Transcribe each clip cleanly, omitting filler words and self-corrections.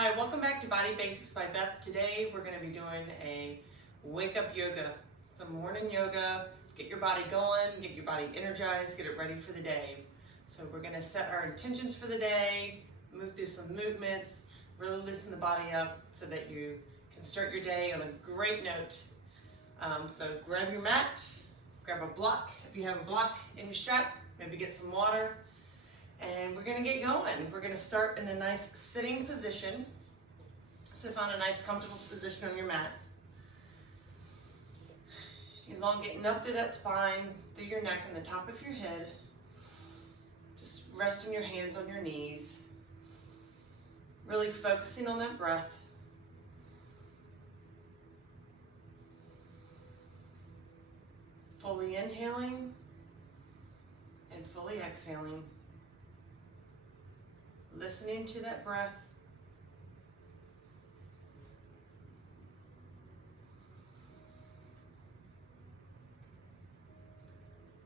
Hi, welcome back to Body Basics by Beth. Today we're going to be doing a wake up yoga, some morning yoga, get your body going, get your body energized, get it ready for the day. So we're going to set our intentions for the day, move through some movements, really loosen the body up so that you can start your day on a great note. So grab your mat, grab a block. If you have a block in your strap, maybe get some water. And we're going to get going. We're going to start in a nice sitting position. So find a nice comfortable position on your mat. Elongating up through that spine, through your neck and the top of your head. Just resting your hands on your knees. Really focusing on that breath. Fully inhaling and fully exhaling. Listening to that breath.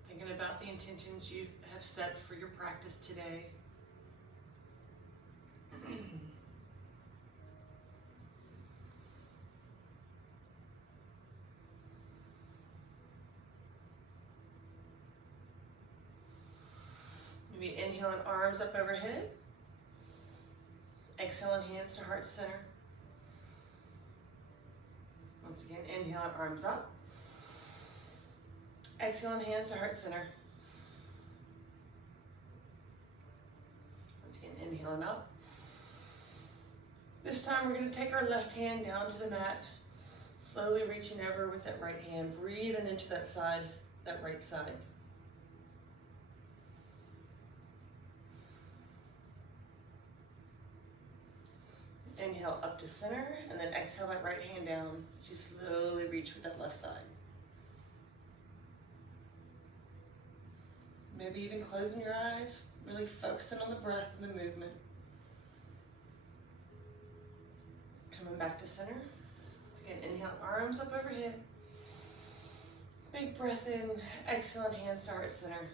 Thinking about the intentions you have set for your practice today. Maybe inhaling arms up overhead. Exhaling hands to heart center. Once again, inhaling arms up. Exhaling hands to heart center. Once again, inhaling up. This time we're going to take our left hand down to the mat, slowly reaching over with that right hand, breathing into that side, that right side. Inhale up to center, and then exhale that right hand down as you slowly reach with that left side. Maybe even closing your eyes, really focusing on the breath and the movement. Coming back to center. Once again, inhale, arms up overhead. Big breath in, exhaling hands to heart center.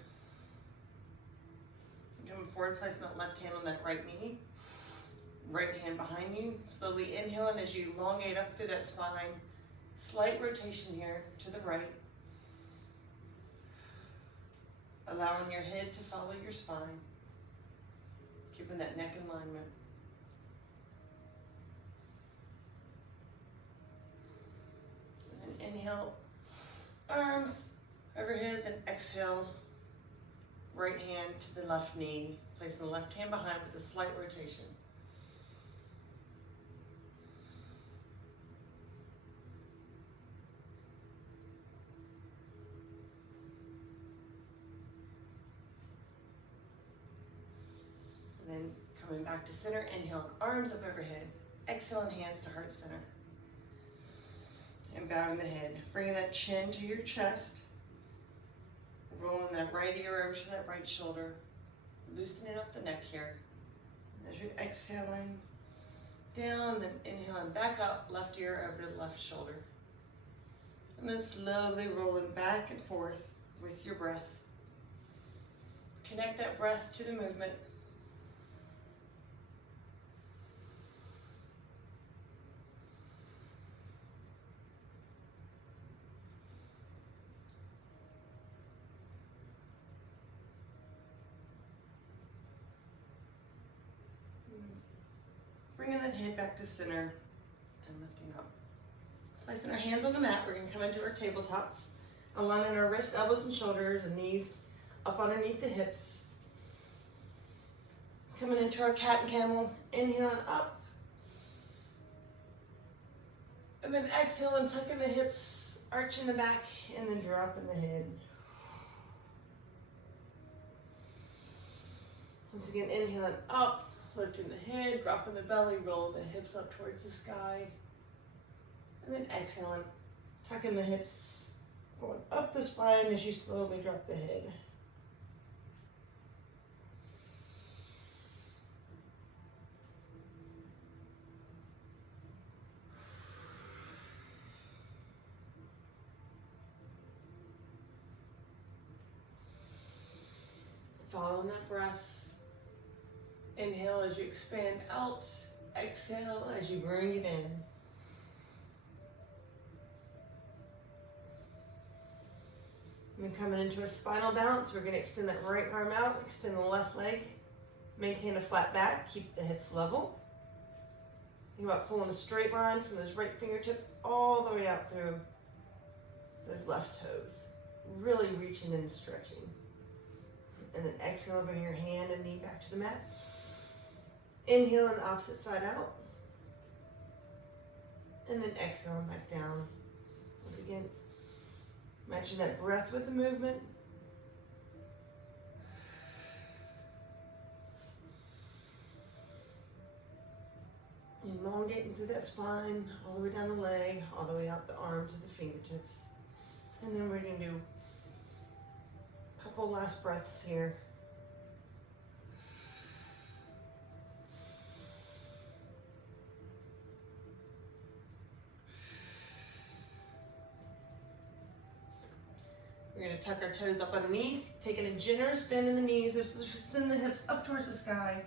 Coming forward, placing that left hand on that right knee. Right hand behind you, slowly inhaling as you elongate up through that spine. Slight rotation here to the right. Allowing your head to follow your spine. Keeping that neck in alignment. And then inhale, arms overhead, then exhale, right hand to the left knee. Placing the left hand behind with a slight rotation. Then coming back to center, inhaling arms up overhead, exhaling hands to heart center. And bowing the head, bringing that chin to your chest, rolling that right ear over to that right shoulder, loosening up the neck here. And as you're exhaling down, then inhaling back up, left ear over to the left shoulder. And then slowly rolling back and forth with your breath. Connect that breath to the movement. Bringing that head back to center and lifting up. Placing our hands on the mat, we're going to come into our tabletop, aligning our wrists, elbows, and shoulders, and knees up underneath the hips. Coming into our cat and camel, inhaling up. And then exhaling, tucking the hips, arching the back, and then dropping the head. Once again, inhaling up. Lifting the head, dropping the belly, rolling the hips up towards the sky. And then exhaling, tucking the hips, going up the spine as you slowly drop the head. Following that breath. Inhale as you expand out, Exhale as you breathe in. And then coming into a spinal balance, we're going to extend that right arm out, extend the left leg, maintain a flat back, keep the hips level. Think about pulling a straight line from those right fingertips all the way out through those left toes. Really reaching and stretching. And then exhale, bring your hand and knee back to the mat. Inhale on the opposite side out. And then exhale back down. Once again, matching that breath with the movement. Elongating through that spine, all the way down the leg, all the way out the arm to the fingertips. And then we're going to do a couple last breaths here. We're going to tuck our toes up underneath, taking a generous bend in the knees, send the hips up towards the sky,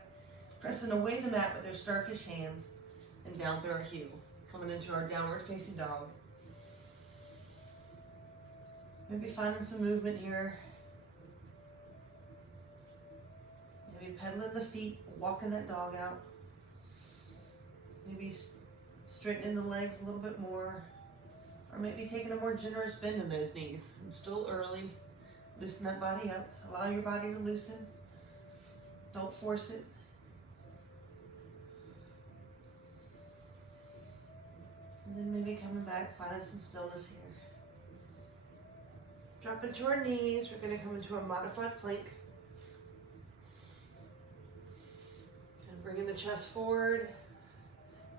pressing away the mat with our starfish hands, and down through our heels, coming into our downward facing dog. Maybe finding some movement here. Maybe pedaling the feet, walking that dog out. Maybe straightening the legs a little bit more. Or maybe taking a more generous bend in those knees. And still early, loosen that body up. Allow your body to loosen. Don't force it. And then maybe coming back, finding some stillness here. Drop into our knees. We're going to come into a modified plank. And bringing the chest forward.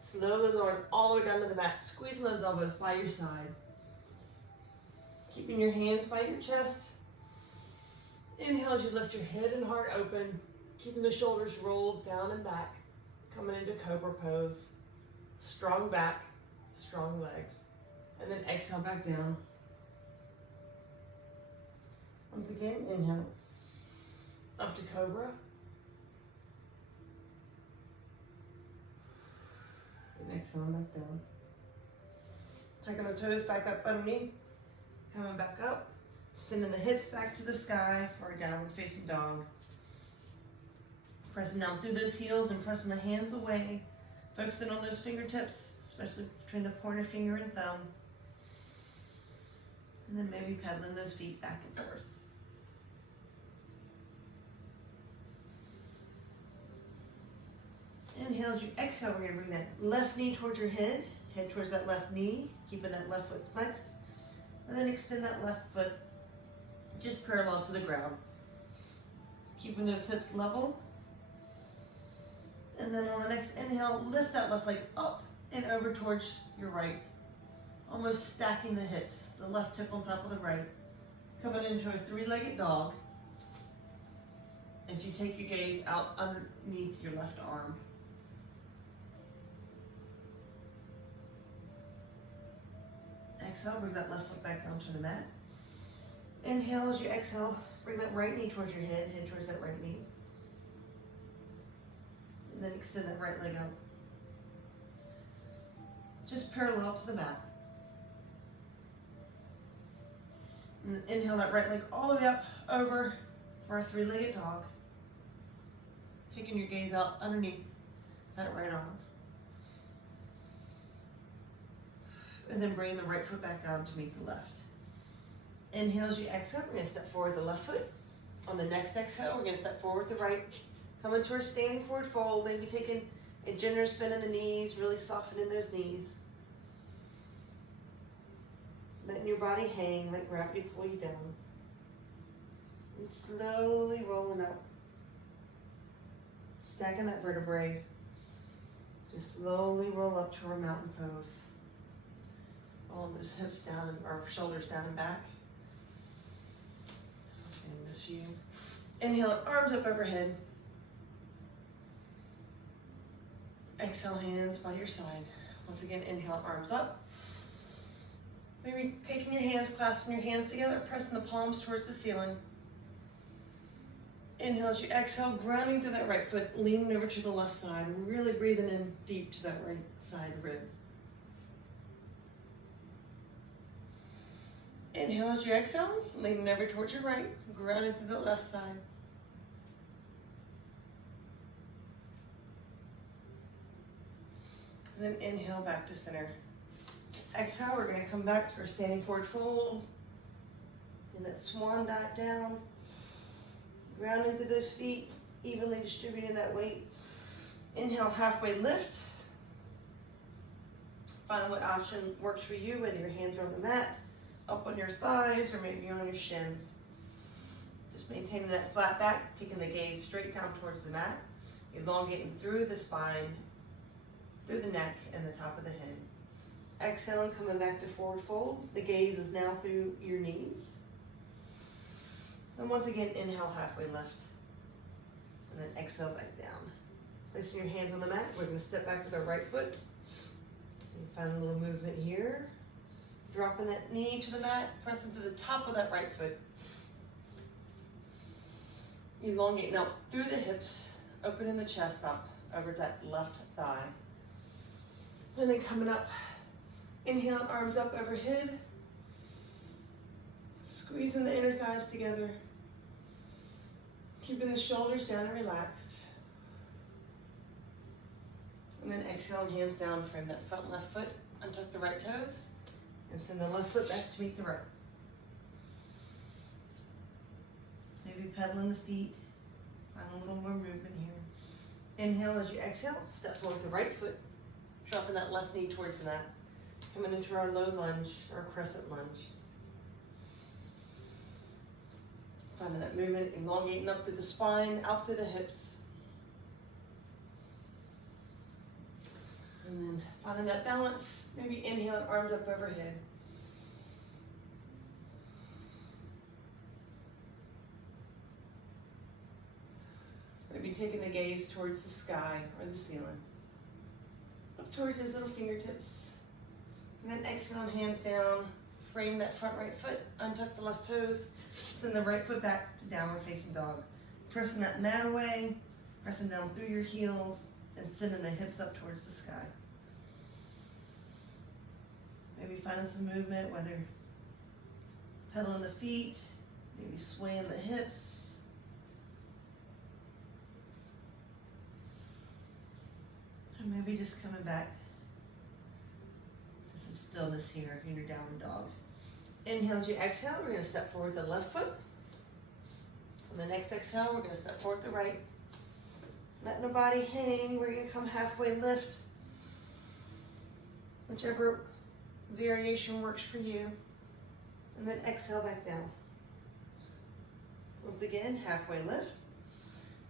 Slowly lowering all the way down to the mat. Squeezing those elbows by your side. Keeping your hands by your chest. Inhale as you lift your head and heart open. Keeping the shoulders rolled down and back. Coming into cobra pose. Strong back, strong legs. And then exhale back down. Once again, inhale. Up to cobra. And exhale back down. Taking the toes back up underneath. Coming back up. Sending the hips back to the sky for a downward facing dog. Pressing down through those heels and pressing the hands away. Focusing on those fingertips, especially between the pointer finger and thumb. And then maybe pedaling those feet back and forth. Inhale as you exhale, we're going to bring that left knee towards your head towards that left knee, keeping that left foot flexed. And then extend that left foot just parallel to the ground. Keeping those hips level. And then on the next inhale, lift that left leg up and over towards your right. Almost stacking the hips, the left hip on top of the right. Coming into a three-legged dog. As you take your gaze out underneath your left arm. Exhale, bring that left foot back down to the mat. Inhale as you exhale, bring that right knee towards your head towards that right knee. And then extend that right leg out. Just parallel to the mat. And inhale that right leg all the way up over for a three-legged dog. Taking your gaze out underneath that right arm. And then bring the right foot back down to meet the left. Inhale as you exhale, we're going to step forward the left foot. On the next exhale, we're going to step forward the right. Come into our standing forward fold, maybe taking a generous bend in the knees, really softening those knees. Letting your body hang, let gravity pull you down. And slowly rolling up. Stacking that vertebrae. Just slowly roll up to our mountain pose. Rolling those hips down, or shoulders down and back. And this view. Inhale, arms up overhead. Exhale, hands by your side. Once again, inhale, arms up. Maybe taking your hands, clasping your hands together, pressing the palms towards the ceiling. Inhale as you exhale, grounding through that right foot, leaning over to the left side, really breathing in deep to that right side rib. Inhale as you exhale, leaning over towards your right, grounding through the left side. And then inhale back to center. Exhale, we're going to come back to our standing forward fold. And that swan dive down. Grounding through those feet, evenly distributing that weight. Inhale, halfway lift. Find what option works for you, whether your hands are on the mat, up on your thighs, or maybe on your shins. Just maintaining that flat back, taking the gaze straight down towards the mat, elongating through the spine, through the neck, and the top of the head. Exhaling, coming back to forward fold. The gaze is now through your knees. And once again, inhale, halfway lift. And then exhale back down. Placing your hands on the mat, we're going to step back with our right foot. And find a little movement here. Dropping that knee to the mat, pressing to the top of that right foot. Elongating out through the hips, opening the chest up over that left thigh. And then coming up, inhale, arms up overhead. Squeezing the inner thighs together. Keeping the shoulders down and relaxed. And then exhale, hands down, frame that front left foot, untuck the right toes, and send the left foot back to meet the right. Maybe pedaling the feet, find a little more movement here. Inhale as you exhale, step forward with the right foot, dropping that left knee towards the mat. Coming into our low lunge, or crescent lunge. Finding that movement, elongating up through the spine, out through the hips. And then finding that balance, maybe inhale, arms up overhead. Maybe taking the gaze towards the sky or the ceiling. Up towards those little fingertips. And then exhale, hands down. Frame that front right foot, untuck the left toes, send the right foot back to downward facing dog. Pressing that mat away, pressing down through your heels, and sending the hips up towards the sky. Maybe finding some movement, whether pedaling the feet, maybe swaying the hips. And maybe just coming back to some stillness here in your downward dog. Inhale as you exhale, we're going to step forward the left foot. On the next exhale, we're going to step forward the right. Letting the body hang, we're going to come halfway lift. Whichever variation works for you. And then exhale back down. Once again, halfway lift.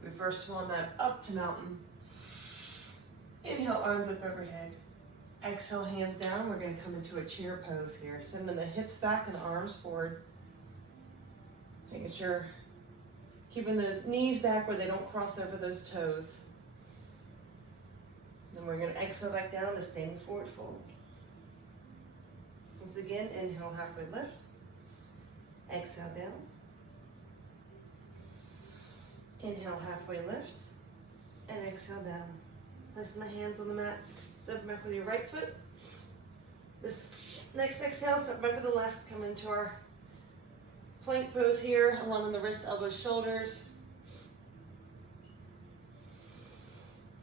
Reverse swan dive up to mountain. Inhale, arms up overhead. Exhale, hands down. We're going to come into a chair pose here. Sending the hips back and the arms forward. Making sure, keeping those knees back where they don't cross over those toes. Then we're going to exhale back down to standing forward fold. Once again, inhale, halfway lift. Exhale down. Inhale, halfway lift. And exhale down. Placing the hands on the mat. Step back with your right foot. This next exhale, step back with the left. Come into our plank pose here, along the wrist, elbows, shoulders.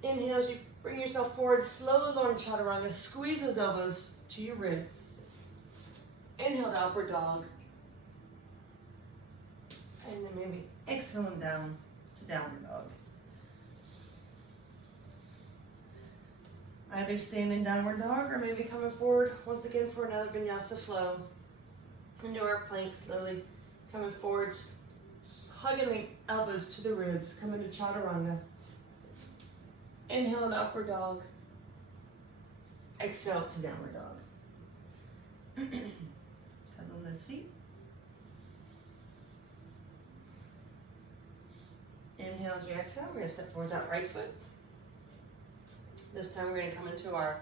Inhale as you bring yourself forward, slowly lower to chaturanga. Squeeze those elbows to your ribs. Inhale to upward dog. And then maybe exhaling down to downward dog. Either standing downward dog or maybe coming forward once again for another Vinyasa Flow. Into our plank, slowly coming forward, hugging the elbows to the ribs, coming to chaturanga. Inhale to upward dog. Exhale to downward dog. Cuddle those feet. Inhale as you exhale, we're going to step forward that right foot. This time we're going to come into our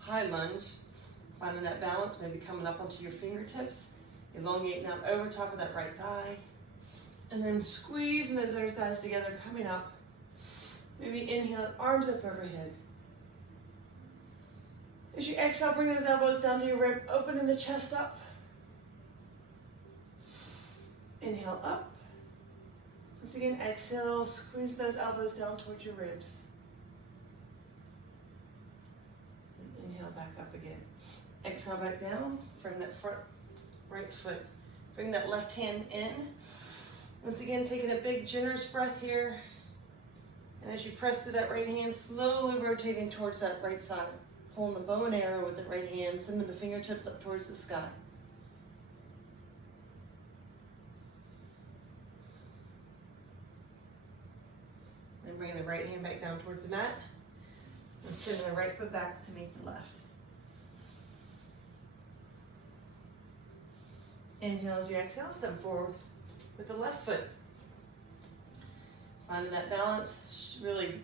high lunge, finding that balance, maybe coming up onto your fingertips, elongating out over top of that right thigh. And then squeezing those inner thighs together, coming up. Maybe inhale, arms up overhead. As you exhale, bring those elbows down to your rib, opening the chest up. Inhale up. Once again, exhale, squeeze those elbows down towards your ribs. And inhale back up again. Exhale back down, bring that front right foot. Bring that left hand in. Once again, taking a big generous breath here. And as you press through that right hand, slowly rotating towards that right side. Pulling the bow and arrow with the right hand, sending the fingertips up towards the sky. Then bringing the right hand back down towards the mat. And sending the right foot back to meet the left. Inhale as you exhale, step forward with the left foot. Finding that balance, really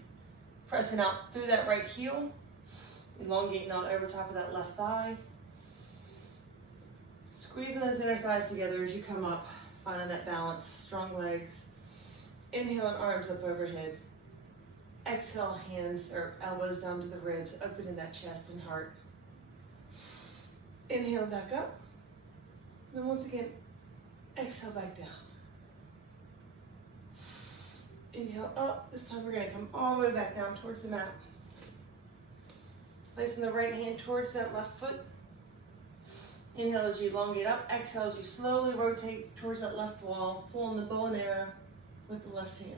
pressing out through that right heel. Elongating on over top of that left thigh. Squeezing those inner thighs together as you come up, finding that balance, strong legs. Inhale and arms up overhead. Exhale, hands or elbows down to the ribs, opening that chest and heart. Inhale back up. And then once again, exhale back down. Inhale up. This time we're going to come all the way back down towards the mat. Placing the right hand towards that left foot. Inhale as you elongate up. Exhale as you slowly rotate towards that left wall, pulling the bow and arrow with the left hand.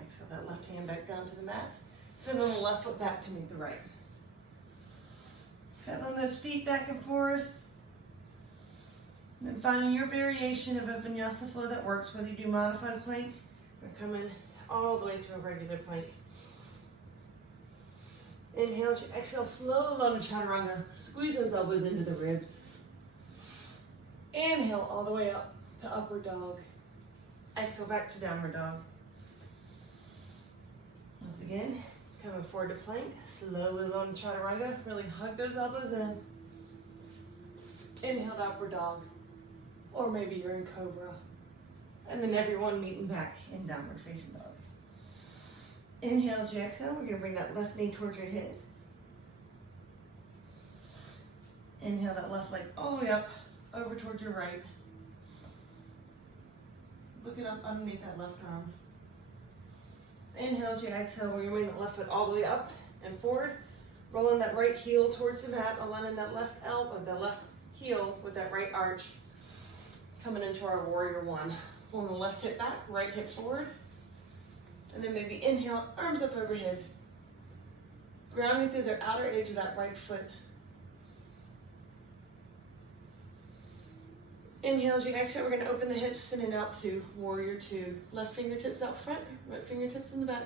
Exhale that left hand back down to the mat. Sending the left foot back to meet the right. Pedaling those feet back and forth. And then finding your variation of a Vinyasa flow that works, whether you do modified plank or coming all the way to a regular plank. Inhale as you exhale, slowly low to chaturanga. Squeeze those elbows into the ribs. Inhale all the way up to upward dog. Exhale back to downward dog. Once again, coming forward to plank. Slowly low to chaturanga. Really hug those elbows in. Inhale to upward dog. Or maybe you're in cobra. And then everyone meeting back in downward facing dog. Inhale as you exhale, we're going to bring that left knee towards your head. Inhale that left leg all the way up, over towards your right. Looking up underneath that left arm. Inhale as you exhale, we're going to bring that left foot all the way up and forward. Rolling that right heel towards the mat, aligning that left elbow, the left heel with that right arch. Coming into our warrior one. Pulling the left hip back, right hip forward. And then maybe inhale, arms up overhead. Grounding through the outer edge of that right foot. Inhale as you exhale, we're going to open the hips, sending out to warrior two. Left fingertips out front, right fingertips in the back.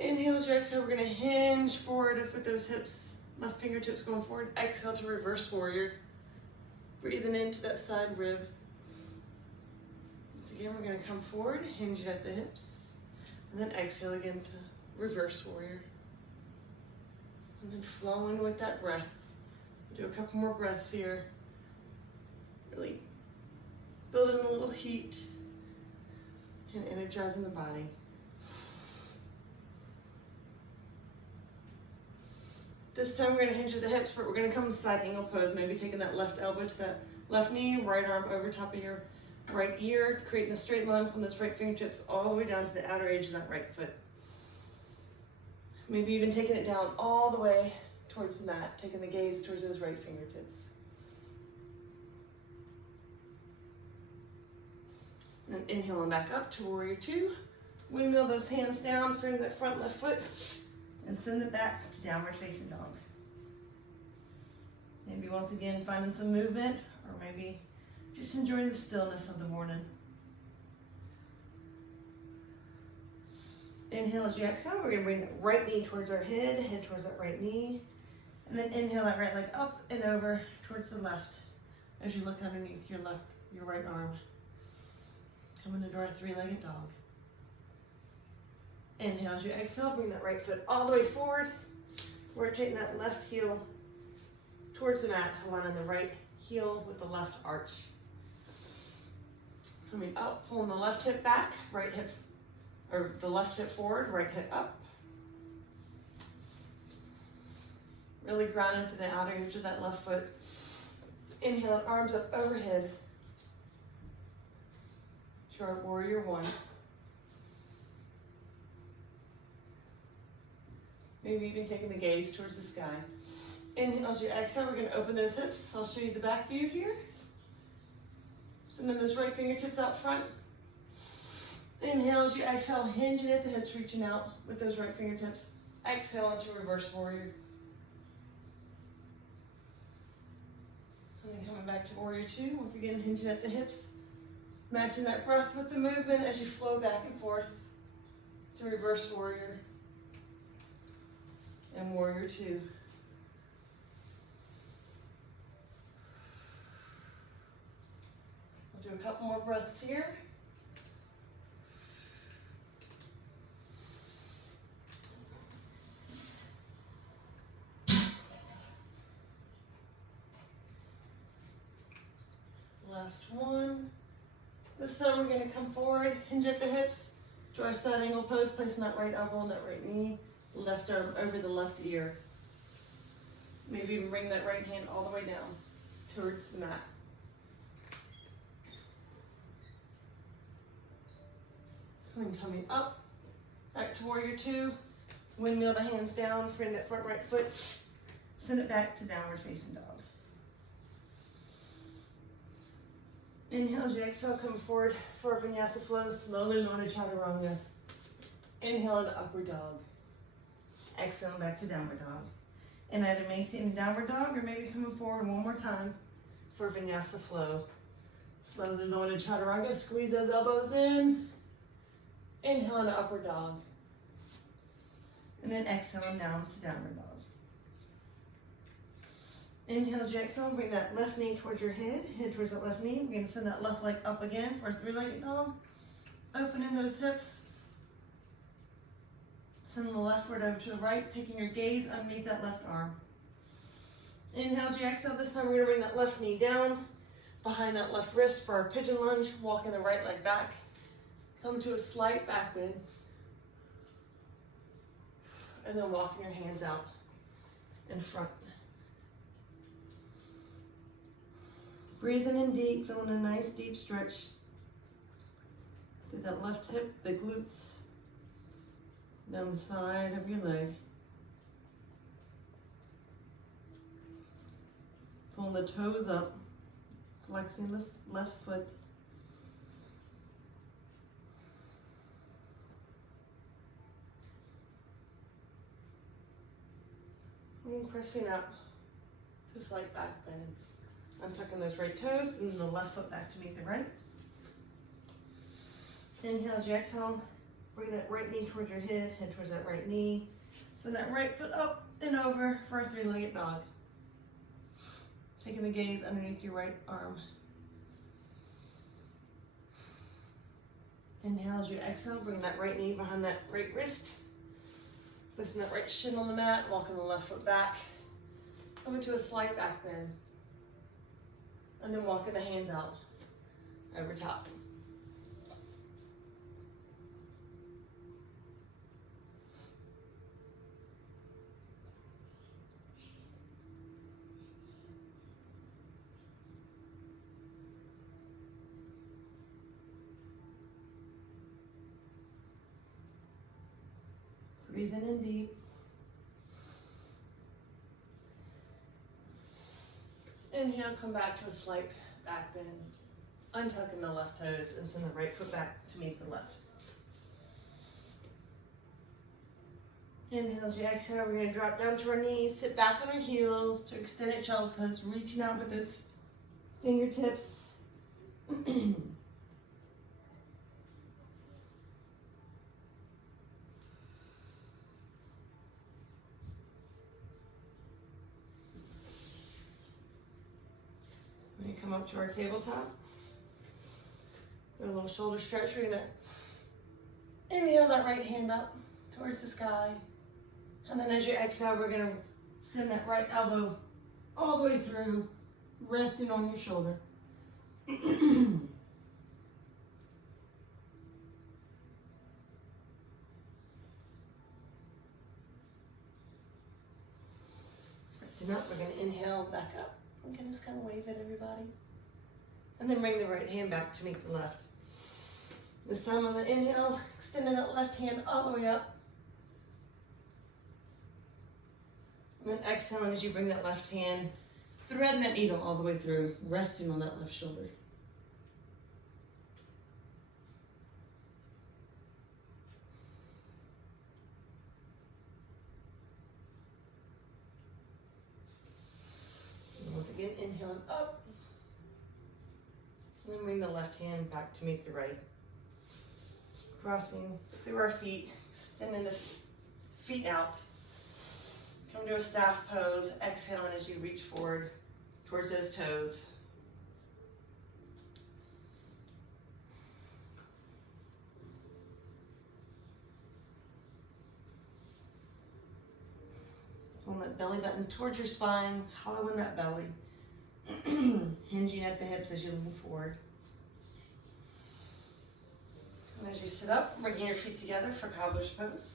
Inhale as you exhale, we're going to hinge forward with those hips. Left fingertips going forward. Exhale to reverse warrior. Breathing into that side rib. Once again, we're going to come forward, hinge it at the hips. And then exhale again to reverse warrior. And then flowing with that breath. Do a couple more breaths here. Really building a little heat and energizing the body. This time we're going to hinge at the hips, but we're going to come to side angle pose. Maybe taking that left elbow to that left knee, right arm over top of your right ear, creating a straight line from those right fingertips all the way down to the outer edge of that right foot. Maybe even taking it down all the way towards the mat, taking the gaze towards those right fingertips. And then inhaling back up to warrior two. Windmill those hands down, frame that front left foot, and send it back to downward facing dog. Maybe once again finding some movement, or maybe just enjoying the stillness of the morning. Inhale as you exhale, we're going to bring that right knee towards our head towards that right knee. And then inhale that right leg up and over towards the left as you look underneath your right arm. Coming into our three-legged dog. Inhale as you exhale, bring that right foot all the way forward. Rotating that left heel towards the mat, aligning the right heel with the left arch. Coming up, pulling the left hip back, right hip, or the left hip forward, right hip up. Really grounded to the outer edge of that left foot. Inhale, arms up overhead. To our warrior one. Maybe even taking the gaze towards the sky. Inhale as you exhale, we're gonna open those hips. I'll show you the back view here. Sending those right fingertips out front. Inhale as you exhale, hinging at the hips, reaching out with those right fingertips. Exhale into reverse warrior. And then coming back to warrior two, once again hinging at the hips. Matching that breath with the movement as you flow back and forth to reverse warrior and warrior two. We'll do a couple more breaths here. Last one. This time we're going to come forward, hinge at the hips, to our side angle pose, placing that right elbow on that right knee, left arm over the left ear. Maybe even bring that right hand all the way down towards the mat. And coming up, back to warrior two, windmill the hands down, bring that front right foot, send it back to downward facing dog. Inhale as you exhale, come forward for Vinyasa Flow, slowly Lona Chaturanga. Inhale into upward dog. Exhale back to downward dog. And either maintaining downward dog or maybe coming forward one more time for Vinyasa Flow. Slowly Lona Chaturanga, squeeze those elbows in. Inhale into upward dog. And then exhaling down to downward dog. Inhale as you exhale, bring that left knee towards your head towards that left knee. We're going to send that left leg up again for a three-legged dog. Opening those hips. Sending the left foot over to the right, taking your gaze underneath that left arm. Inhale as you exhale, this time we're going to bring that left knee down, behind that left wrist for our pigeon lunge, walking the right leg back. Come to a slight back bend. And then walking your hands out in front. Breathing in deep, feeling a nice deep stretch through that left hip, the glutes, down the side of your leg. Pulling the toes up, flexing the left foot. And pressing up, just like back bend. I'm tucking those right toes and the left foot back to meet the right. Inhale as you exhale, bring that right knee towards your head towards that right knee. Send that right foot up and over for a three-legged dog. Taking the gaze underneath your right arm. Inhale as you exhale, bring that right knee behind that right wrist. Placing that right shin on the mat, walking the left foot back. Coming to a slight back bend. And then walking the hands out over top. Breathing in deep. Inhale, come back to a slight back bend. Untucking the left toes and send the right foot back to meet the left. Inhale as you exhale, we're going to drop down to our knees, sit back on our heels to extended child's pose, reaching out with those fingertips. When you come up to our tabletop, do a little shoulder stretch. We're going to inhale that right hand up towards the sky. And then as you exhale, we're gonna send that right elbow all the way through, resting on your shoulder. Resting up, we're gonna inhale back up. You can just kind of wave at everybody. And then bring the right hand back to meet the left. This time on the inhale, extending that left hand all the way up. And then exhaling as you bring that left hand, threading that needle all the way through, resting on that left shoulder. And once again, inhaling up. And then bring the left hand back to meet the right. Crossing through our feet, extending the feet out. Come to a staff pose, exhaling as you reach forward towards those toes. Pull that belly button towards your spine, hollow in that belly. Hinging at the hips as you lean forward. And as you sit up, bringing your feet together for cobbler's pose.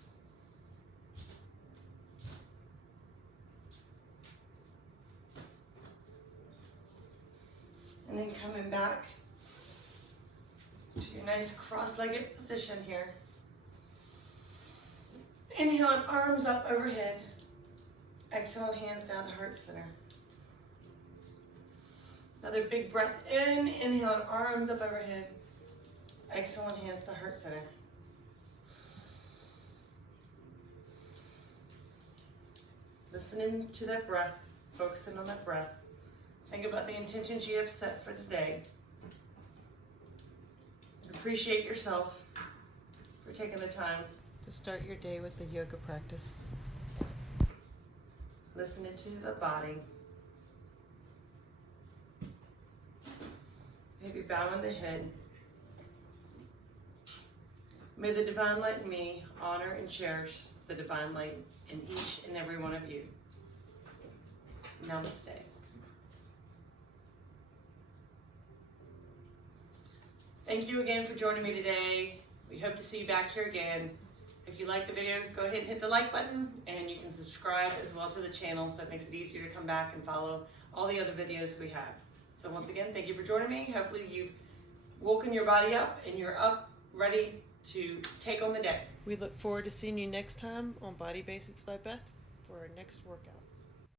And then coming back to your nice cross-legged position here. Inhaling, arms up overhead. Exhaling, hands down to heart center. Another big breath in, inhaling, arms up overhead. Exhaling, hands to heart center. Listening to that breath, focusing on that breath. Think about the intentions you have set for today. Appreciate yourself for taking the time to start your day with the yoga practice. Listening to the body. Maybe bowing the head. May the divine light in me honor and cherish the divine light in each and every one of you. Namaste. Thank you again for joining me today. We hope to see you back here again. If you like the video, go ahead and hit the like button, and you can subscribe as well to the channel so it makes it easier to come back and follow all the other videos we have. So once again, thank you for joining me. Hopefully you've woken your body up and you're up, ready to take on the day. We look forward to seeing you next time on Body Basics by Beth for our next workout.